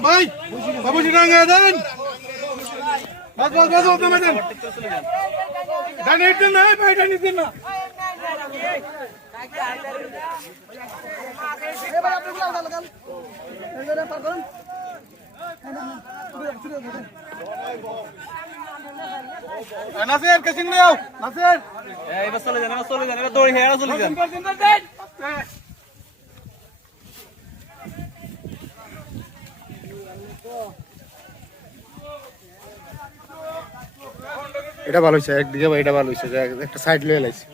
ভাই বাবু সিরাঙ্গা দেন বাস বাস বাস ওতে দেন ডান হিট দেন না ভাই ডান হিট দেন না নাসির কাছিং নাও নাসির এই বাস চলে যান এটা দৌড়ে হেরা চলে যান এটা ভালো হইছে একদিকে এটা ভালো হইছে একটা সাইড লয়ে লাইছে